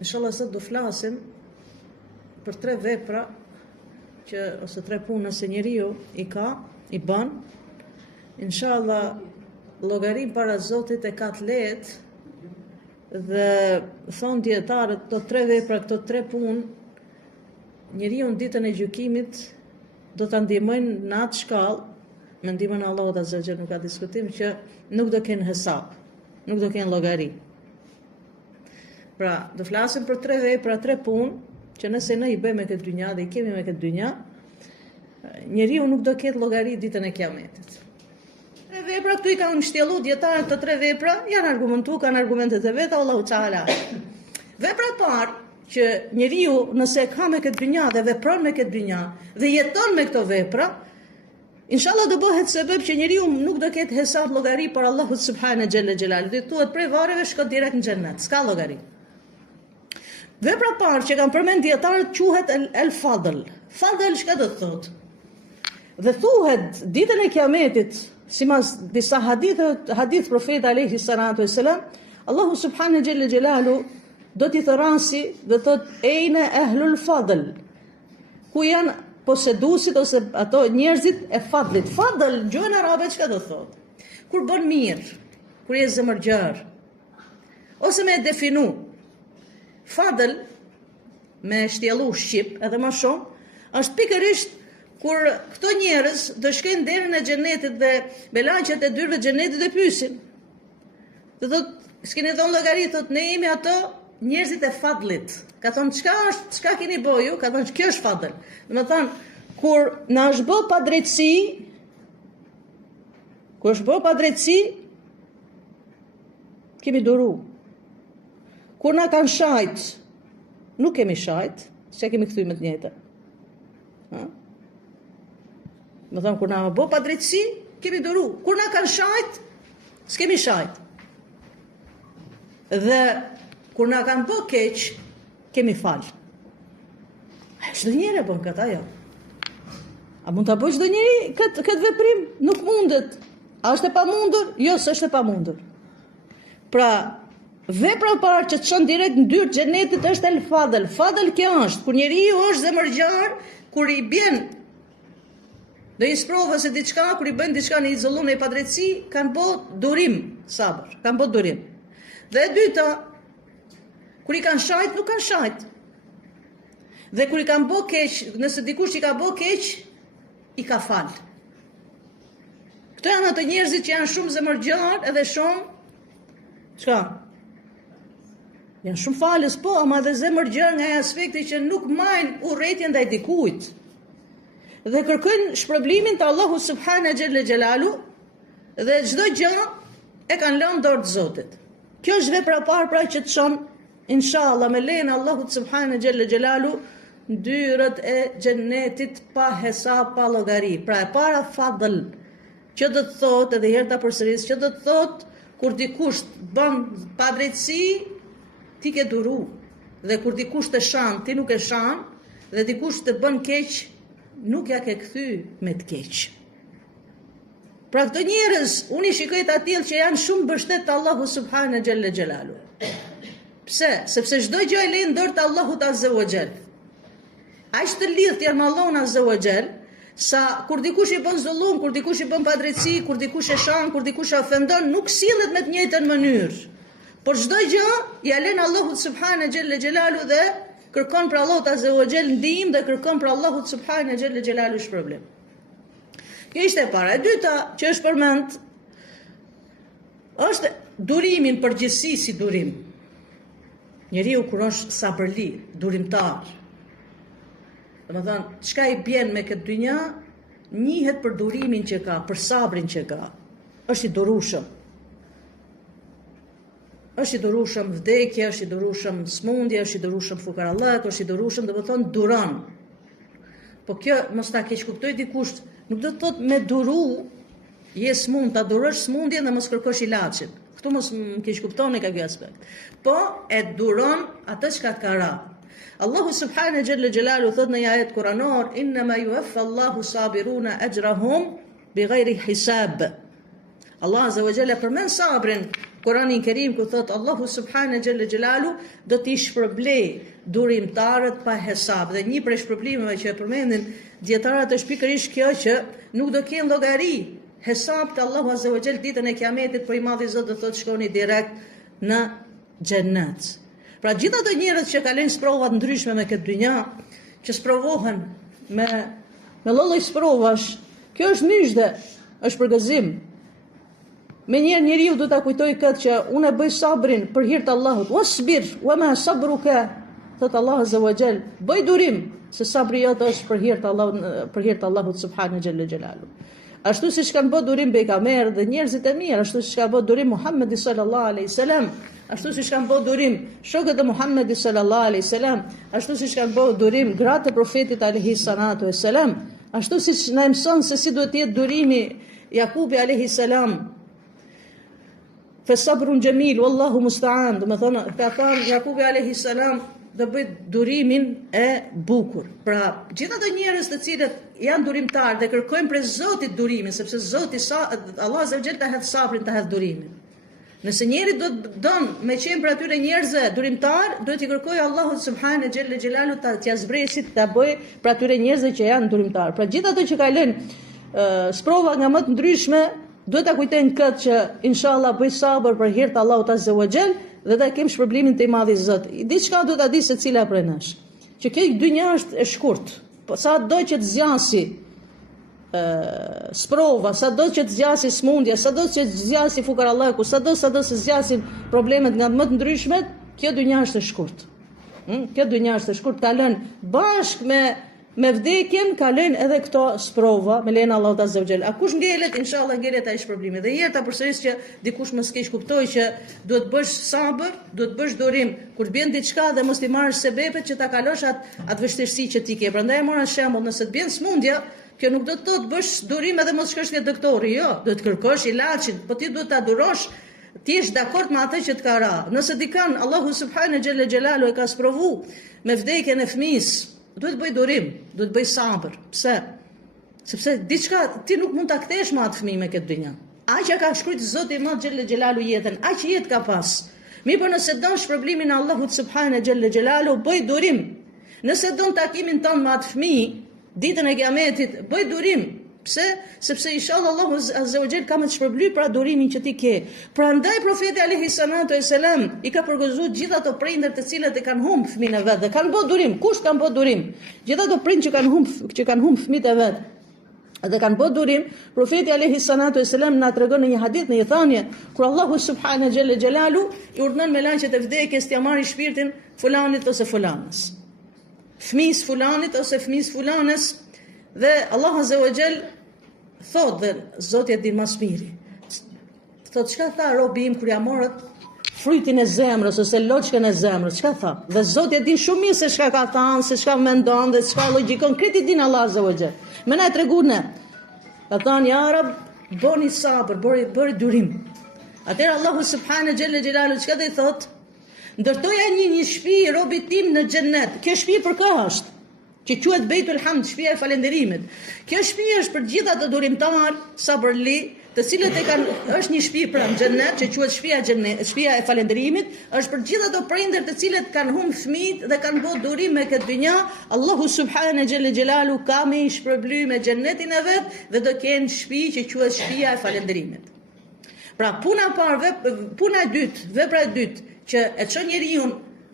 inshallah sot do flasim për 3 vepra ose 3 puna se njeriu i bën. Inshallah llogarin para Zotit e ka të lehtë dhe thon dietarët këto 3 vepra, këto 3 punë njeriu në ditën e gjykimit do ta ndihmojnë në atë shkallë, me ndihmën e Allahut azza xal, nuk ka diskutim, që nuk do kenë hesab, nuk do kenë llogari. Pra, do flasim për 3 vepra, 3 punë që nëse ne i bëjmë këtë dynja dhe i kemi me këtë dynja, njeriu nuk do ketë llogari ditën e Kiametit. Vepra këtu i kanë mbështellu dietarët të 3 vepra, janë argumentuar, kanë argumentet e veta, Allahu Teala. Vepra e parë që njeriu nëse ka me këtë dynja dhe vepron me këtë dynja dhe jeton me këto vepra, inshallah do bëhet sebeb që njeriu nuk do ketë hesab llogari për Allahut subhanahu xhalla xhelal. Dhe thuhet prej varreve shko direkt në xhennet, s'ka llogari. Vepra e parë që kanë përmend dietarët quhet el-fadl. Fadl çka do të thotë? Dhe thuhet ditën e Kiametit, simas disa hadith profet alayhi salatu wassalam, Allahu subhanahu xhalla xhelalu do t'i thërasi dhe thot ejne ehlul fadl, ku janë posedusit ose ato njerëzit e fadlit. Fadl, gjuhën arabe çka do thot? Kur bën mirë, kur je zemërgjar, ose me definu. Fadl, me shtjellu shqip edhe më shumë, është pikërisht kur këto njerëz do shkojnë derën e xhenetit dhe belaqet e dyrëve xhenetit e pyesin. Do thot, s'keni dhënë llogari, thot ne jemi ato njerëzit e fadlit. Ka thonë, çka keni bëju? Ka thonë, kjo është fadl. Domethënë, kur na është bë padrejtësi, kemi duru. Kur na kanë shajt, nuk kemi shajt, se kemi kthyr me të njëjtën. Domethënë, kur na bë padrejtësi, kemi duru. Kur na kanë shajt, s'kemi shajt. Dhe kur na kanë bë keq, kemi fal. Çdo njeri bën këtë ajo. A mund ta bëj çdo njeri këtë veprim? Nuk mundet. A është e pamundur? Jo, s'është e pamundur. Pra, vepra e parë që çon direkt në dyrë xhenetit është el fadl. Fadl kjo është kur njeriu është zemërgjar, kur i bën do i sprova se diçka, kur i bën diçka në izolluar në padrejtësi, kanë bë durim, sabër, kanë bë durim. Dhe e dyta, kur i kanë shajt, nuk kanë shajt. Dhe kur i kanë bë keq, nëse dikush i ka bë keq, i ka fal. Këto janë ato njerëzit që janë shumë zemërgjar edhe shumë, çka? Janë shumë falës, po, ama dhe zemërgjar nga aspekti që nuk majnë urrëtitje ndaj dikujt. Dhe kërkojnë shpërblimin të Allahu subhanahu xhalla xhelalu dhe çdo gjë e kanë lënë dorë të Zotit. Kjo është vepra e parë pra që të çon inshallah me lejen e Allahut subhanahu xhalla xhelalu dyrët e xhennetit pa hesab, pa llogari. Pra e para fadl, që do të thotë edhe herë ta përsëris, që do të thotë kur dikush bën padrejtësi, ti ke duru. Dhe kur dikush të shan, ti nuk e shan, dhe dikush të bën keq, nuk ja ke kthy me të keq. Pra këto njerëz, unë i shikoj të atill që janë shumë mbështet të Allahu subhanahu xhalla xhelalu. Pse? Sepse çdo gjë e lejnë dorë të Allahut azza wa xal. Aq të lidh janë me Allahun azza wa xal, sa kur dikush i bën zullum, kur dikush i bën padrejtësi, kur dikush e shan, kur dikush e ofendon, nuk sillet me të njëjtën mënyrë. Por çdo gjë ja lën Allahut subhanahu xhalla xhelalu dhe kërkon për Allahut azza wa xal ndihmë dhe kërkon për Allahut subhanahu xhalla xhelalu shpërblim. Kjo ishte e para. E dyta që është përmend është durimin përgjithësi si durim. Njeriu kur është sabërli, durimtar. Domethënë, çka i bën me këtë dynja, njihet për durimin që ka, për sabrin që ka. Është i durueshëm. Është i durueshëm vdekje, është i durueshëm smundje, është i durueshëm fukarallëk, është i durueshëm, domethënë duron. Po kjo mos ta keq kuptoj dikush, nuk do të thotë me duru, je smund, ta durosh smundjen dhe mos kërkosh ilaçin. Këtu mos më keq kuptoni ka ky aspekt. Po e duron atë çka të ka ra. Allahu subhanahu xhalla xhelalu thot në ajet kuranor, inma yuwaffa Allahu sabiruna ajrahum bighayri hisab. Allah azza wa jalla përmend sabrin Kurani Kerim ku thot Allahu subhanahu xhalla xhelalu do t'i shpërblej durimtarët pa hesab. Dhe një prej shpërblimeve që e përmendin dietarët është pikërisht kjo që nuk do kenë llogari hesab të Allahu azza wa xal ditën e Kiametit, por i madhi Zot do thotë shkoni direkt në xhennet. Pra gjithë ato njerëz që kalojnë sprova të ndryshme me këtë dynja, që sprovohen me lloj sprovash, kjo është myshde, është përgëzim. Me njeriu do ta kujtoj këtë që unë bëj sabrin për hir të Allahut. Wasbir wa ma sabruka, thot Allah azza wa xal, bëj durim se sabri jot është për hir të Allahut subhanahu xhalla xhelalu. Ashtu siç kanë bërë durim pejgamberët dhe njerëzit e mirë, ashtu siç ka bërë durim Muhamedi sallallahu alaihi wasallam, ashtu siç kanë bërë durim shokët e Muhamedit sallallahu alaihi wasallam, ashtu siç kanë bërë durim gratë e profetit alaihi salatu wassalam, ashtu siç na mëson se si duhet të jetë durimi Jakubi alaihi salam. Fa sabrun jamil wallahu musta'an. Do të thonë ka thënë Jakubi alayhi salam do bëj durimin e bukur. Pra, gjithë ato njerëz të cilët janë durimtarë dhe kërkojnë prej Zotit durimin, sepse Zoti Allah azza wa jalla ta hedh sabrin, ta hedh durimin. Nëse njeri do don me qenë për atyre njerëzve durimtar, duhet i kërkojë Allahut subhanahu xhalla xhelalu t'ia zbresit ta bëj për atyre njerëzve që janë durimtar. Pra, gjithë ato që kalojnë sprova nga më të ndryshme, duhet ta kujtojnë këtë që inshallah bëj sabër për hir të Allahut azza wa xal dhe ta kem shpërblimin të i madhi Zot. Diçka duhet ta di se cila prej nesh. Që kjo dynja është e shkurt. Po sa do që të zgjasi sprova, sa do që të zgjasi smundja, sa do që të zgjasi fukarallëku, sa do se zgjasin problemet nga më të ndryshmet, kjo dynja është e shkurt. Kjo dynja është e shkurt, kalon bashkë me vdekjen kalojnë edhe këto sprova me lejen e Allahut azza wa jall. A kush ngelet, inshallah ngelet ai shpërblimi. Dhe herë ta përsëris që dikush mos keq kuptoj që duhet bësh sabër, duhet bësh durim kur të bën diçka dhe mos ti marrësh sebepet që ta kalosh atë vështirësi që ti ke. Prandaj mora shembull, nëse të bën smundja, kjo nuk do të thotë bësh durim edhe mos shkosh te doktori, jo, do të kërkosh ilaçin, po ti duhet ta durosh. Ti je dakord me atë që të ka ra. Nëse dikan Allahu subhanahu xhalla xhelalu e ka sprovu me vdekjen e fëmisë, duhet bëj durim, duhet bëj sabër. Pse? Sepse diçka ti nuk mund ta kthesh me atë fëmijë me këtë dynjë. Aq ka shkruajt Zoti i Madh xhella xhelalu jetën, aq jetë ka pas. Mirë, por nëse don shpërblimin e Allahut subhanahu xhella xhelalu, bëj durim. Nëse don takimin ton me atë fëmijë ditën e Kiametit, bëj durim. Pse? Sepse inshallah Allahu azza wa jall ka më të shpërblyj pra durimin që ti ke. Prandaj profeti alayhi salatu wasalam i ka përgëzuar gjithë ato prindër të cilët e kanë humb fëmijën e vet dhe kanë bërë durim. Kush kanë bërë durim? Gjithë ato prindër që kanë humb fëmijët e vet dhe kanë bërë durim, profeti alayhi salatu wasalam na tregon në një hadith, në një thënie, kur Allahu subhanahu xhalla xhelalu i urdhnon me laçet e vdekjes t'ia marrë shpirtin fulanit ose fulanës. Fëmijës fulanit ose fëmijës fulanës, dhe Allah azza wa jall thot dhe Zoti e din më së miri. Thot çka tha robi im kur ja morët frytin e zemrës ose loçkën e zemrës, çka tha? Dhe Zoti e din shumë mirë se çka ka thënë, se çka mendon dhe çka logjikon, këtë din Allah azza wa jall. Më na tregon ne. Ka thënë ja Rab, bëni sabër, bëri durim. Atëherë Allahu subhanahu xhalla xhelalu çka do i thot? Ndërtoja një shtëpi robit tim në xhennet. Kjo shtëpi për kë është? Që quhet Beitul Hamd, shtëpia e falënderimit. Kjo shtëpi është për gjithë ato durimtar, sabërli, të cilët është një shtëpi pranë xhennet, që quhet shtëpia e falënderimit, është për gjithë ato prindër të cilët kanë humbur fëmijët dhe kanë bërë durim me këtë dynjë. Allahu subhanahu xhalla xhelalu ka më i shpërblyj me xhennetin e vet dhe do kenë shtëpi që quhet shtëpia e falënderimit. Pra puna e dytë, vepra e dytë që e çon njeriu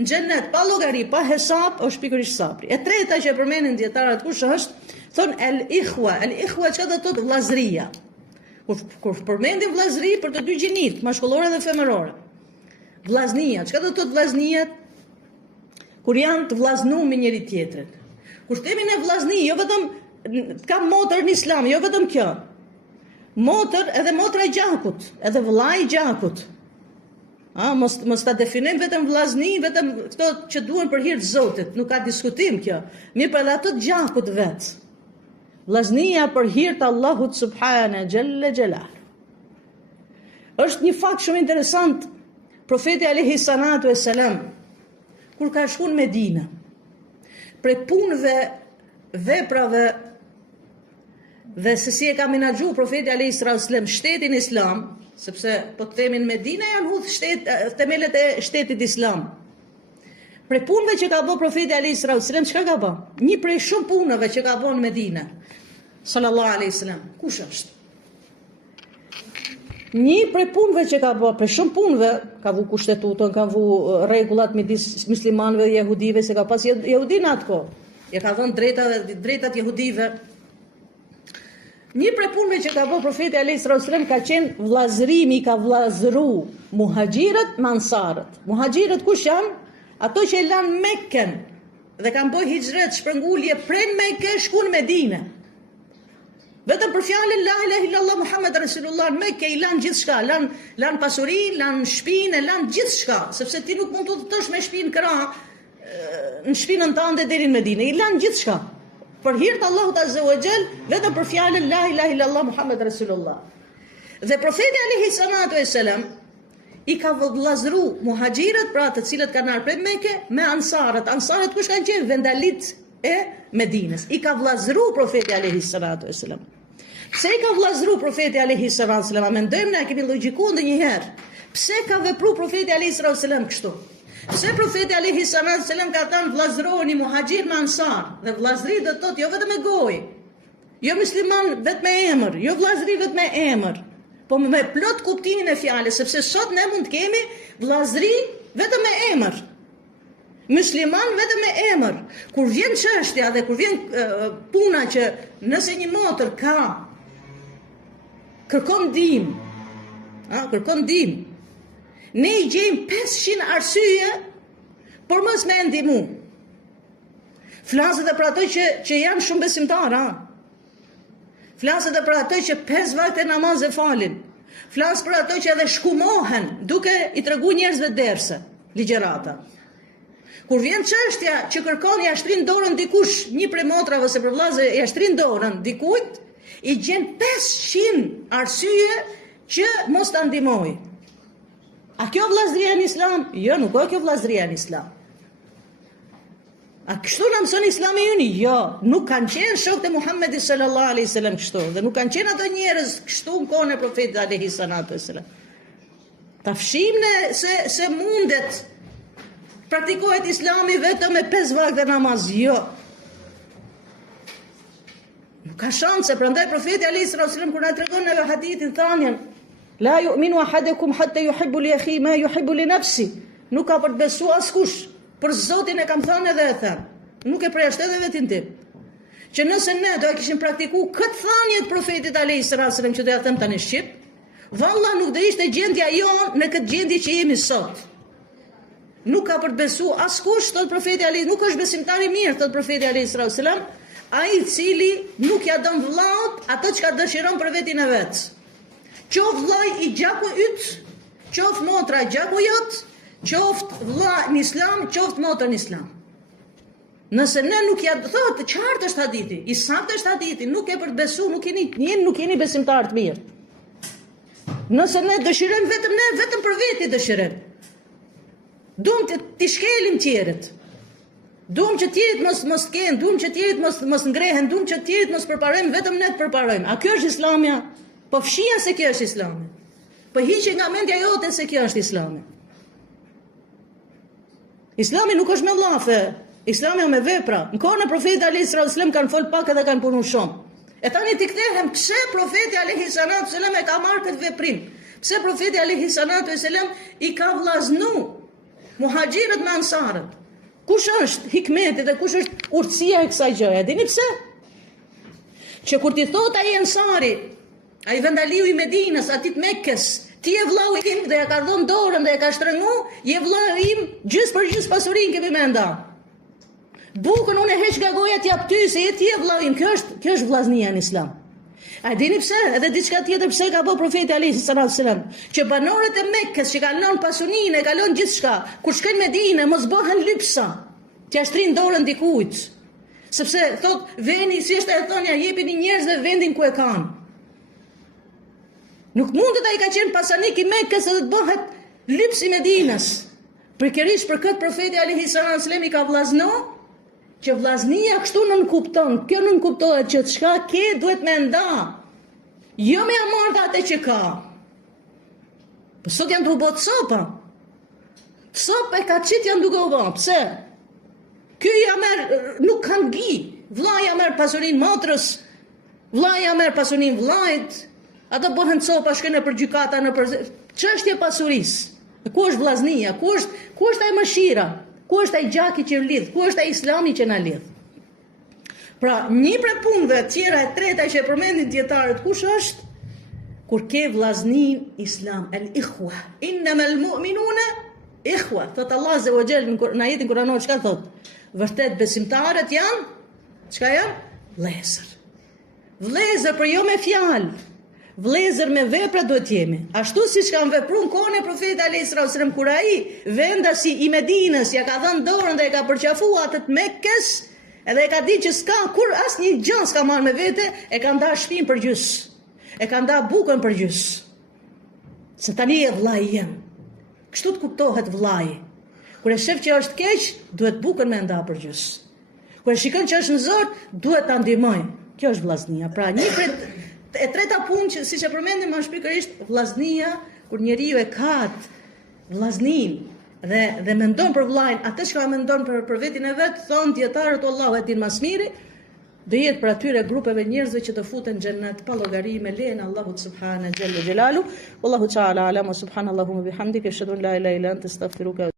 në xhennet pa llogari, pa hesab, është pikërisht sabri. E treta që përmendin dietarët kush është, thon el-ikhwa çka do të thotë vllazëria. Kur përmendin vllazëri për të dy gjinit, mashkullore dhe femërore. Vllaznia, çka do të thotë vllaznia? Kur janë të vllaznuar me njëri tjetrin. Kur themi ne vllazni, jo vetëm ka motër në Islam, jo vetëm kjo. Motër edhe motra e gjakut, edhe vllai i gjakut. Mos ta definojmë vetëm vllazni, vetëm këto që duhen për hir të Zotit, nuk ka diskutim kjo. Mirë, për ato të gjakut vet. Vllaznia për hir të Allahut subhanahu xhalla xhelal. Është një fakt shumë interesant. Profeti alayhi salatu wassalam kur ka shkuar në Medinë, prej punëve, veprave dhe se si e ka menaxhuar profeti alayhi salatu wassalam shtetin islam, sepse po të themin Medina janë hudh themelet e shtetit islam. Prej punëve që ka bë profeti alayhis salam, çka ka bë? Një prej shumë punëve që ka bë në Medinë. Sallallahu alaihi wasallam. Kush është? Një prej punëve që ka bë, prej shumë punëve, ka vu kushtetutën, ka vu rregullat midis muslimanëve dhe jehudive, se ka pas jehudinë atko. Ja ka dhënë drejtat jehudive. Një prej punëve që ka bë profeti alayhis salam ka qenë vllazërimi, ka vllazëru muhaxhirët me ansarët. Muhaxhirët kush janë? Ato që e lanë Mekken dhe kanë bëj hijret, shpërngulje prej Mekke shkuan në Medinë. Vetëm për fjalën la ilaha illallah Muhammed Rasulullah në Mekke i lanë gjithçka, lanë pasurinë, lanë shtëpinë, lanë gjithçka, sepse ti nuk mund të udhëtosh me shtëpinë krah në shpinën tënde deri në Medinë, i lanë gjithçka. Për hir të Allahut Azza wa Jall, vetëm për fjalën la ilaha illallah Muhammed Rasulullah. Dhe profeti alayhi salatu wassalam i ka vëllazëru muhaxhirët, pra të cilët kanë ardhur prej Mekë, me ansarët. Ansarët kush kanë qenë? Vendalit e Medinës. I ka vëllazëru profeti alayhi salatu wassalam. Pse i ka vëllazëru profeti alayhi salatu wassalam? Mendojmë ne kemi logjikuar ndonjëherë. Pse ka vepruar profeti alayhi salatu wassalam kështu? Pse profeti alayhi salatu wassalam ka thënë vëllazëroni muhaxhir me ansar? Dhe vëllazëri do të thotë jo vetëm me gojë, jo musliman vetëm me emër, jo vëllazëri vetëm me emër, po me plot kuptimin e fjalës, sepse sot ne mund të kemi vëllazëri vetëm me emër, musliman vetëm me emër. Kur vjen çështja dhe kur vjen puna që nëse një motër kërkon ndihmë, ne i gjejmë 500 arsye por mos me ndihmu. Flaset edhe për ato që janë shumë besimtarë, flaset edhe për ato që 5 vakte namaz e falin. Flas për ato që edhe shkumohen duke i tregu njerëzve derse, ligjërata. Kur vjen çështja që kërkon ja shtrin dorën dikush, një prej motrave ose për vëllezër ja shtrin dorën dikujt, i gjen 500 arsye që mos ta ndihmoj. A kjo vëllazëria në Islam? Jo, nuk ka kjo vëllazëria në Islam. A kështu në mëson Islami juni? Jo, nuk kanë qenë shokët e Muhammedit sallallahu alaihi wasallam kështu, dhe nuk kanë qenë ato njerëz kështu në kohën e profetit alaihi salatu wasallam. Ta fshim ne se mundet praktikohet Islami vetëm me 5 vakte namaz, jo. Nuk ka shanse, prandaj profeti alaihi salatu wasallam kur na tregon në hadithin thanjen, la yu'minu ahadukum hatta yuhibbu li akhihi ma yuhibbu li nafsi. Nuk ka për të besuar askush. Për Zotin e kam thënë edhe e them. Nuk e presht edhe vetin tim. Që nëse ne do e kishim praktikuar këtë thënie të profetit alayhis salam që do ja them tani në shqip, valla nuk do ishte gjendja jon në këtë gjendje që jemi sot. Nuk ka për të besuar askush, thot profeti alayhis, nuk është besimtar i mirë, thot profeti alayhis salam, ai i cili nuk ja don vllaut ato çka dëshiron për vetin e vet. Qoft vllai i gjaku yt, qoft motra e gjaku jot, qoft vlla në Islam, qoft motër në Islam. Nëse ne nuk ja thotë qartë është hadithi, i saktë është hadithi, nuk e për të besu, nuk jeni besimtar të mirë. Nëse ne dëshirojmë vetëm për veti dëshirojmë. Duam të t'i shkelim tjerët. Duam që tjerët mos kenë, duam që tjerët mos ngrehen, duam që tjerët mos përparojmë, vetëm ne të përparojmë. A kjo është Islamia? Po fshija se kjo është Islami. Po hiqe nga mendja jote se kjo është Islami. Islami nuk është me llafe, Islami është me vepra. Në kohën e profetit alayhis salam kanë fol pak edhe kanë punu shumë. E tani ti kthehem pse profeti alayhis salam e ka marrë këtë veprim. Pse profeti alayhis salam i ka vllaznu muhaxhirët me ansarët. Kush është hikmeti dhe kush është urtësia e kësaj gjëje? Dini pse? Që kur ti thot ai ansari, ai vendaliu i Medinës, atit Mekkës, ti e vllau im dhe ja ka dhënë dorën dhe ja ka shtrëngu, je vllau im, gjys për gjys pasurinë kemi menda. Bukën unë e heq nga goja t'jap ty, se je ti e vllau im, kjo është vllaznia në Islam. A dini pse? Edhe diçka tjetër pse ka bë profeti alayhis salam, që banorët e Mekkës që kanë lënë pasuninë, kanë lënë gjithçka, kur shkojnë në Medinë mos bëhen lypsa, t'ja shtrin dorën dikujt. Sepse thot, veni si është e thonja, jepini njerëzve vendin ku e kanë. Nuk mundet ai ka qenë pasanik i Mekkës edhe të bëhet lyps i Medinës. Përkërisht për këtë profeti alayhis salam i ka vllaznu, që vllaznia kështu nën kupton, kjo nën kuptohet që çka ke duhet me nda. Jo me marrë atë që ka. Po sot janë duke bërë copa. Cop e ka qitë janë duke u bërë. Pse? Ky ja merr, nuk kanë gi. Vllaja merr pasurinë motrës, vllaja merr pasurinë vllajt. Ata bëhen copa, shkojnë për gjykata në për çështje pasurisë. Ku është vllaznia? Ku është ai mëshira? Ku është ai gjaki që lidh? Ku është ai Islami që na lidh? Pra, një prej punëve tjera e treta që e përmendin dietarët, kush është? Kur ke vllaznin Islam, el-ikhwa. Innamal mu'minuna ikhwa. Thot Allah azza wa jall në ajetin kuranor çka thot? Vërtet besimtarët janë, çka janë? Vlezër. Vlezër, për jo me fjalë. Vlezër me vepra duhet jemi. Ashtu siç kanë vepruar kohën e profetit alayhis salam kur ai vendasi i Medinës ja ka dhënë dorën dhe e ka përqafuar atë të Mekkës, edhe e ka ditë që s'ka kur asnjë gjë s'ka marrë me vete, e ka ndarë shtëpinë për gjys. E ka ndarë bukën për gjys. Se tani e vllai jam. Kështu të kuptohet vllai. Kur e shef që është keq, duhet bukën me nda për gjys. Kur e shikon që është në zor, duhet ta ndihmoj. Kjo është vllaznia. Pra një prej e treta punë që siç e përmendim më shpikërisht, vllaznia, kur njeriu e ka vllaznin dhe mendon për vllain, atë që mendon për vetin e vet, thon dietarët Allahu e din më së miri, do jetë për atyre grupeve njerëzve që të futen në xhennet pa llogari me lejen e Allahut subhanahu xhelalu. Wallahu ta'ala alam wa subhanallahu wa bihamdika ashhadu an la ilaha illa anta astaghfiruka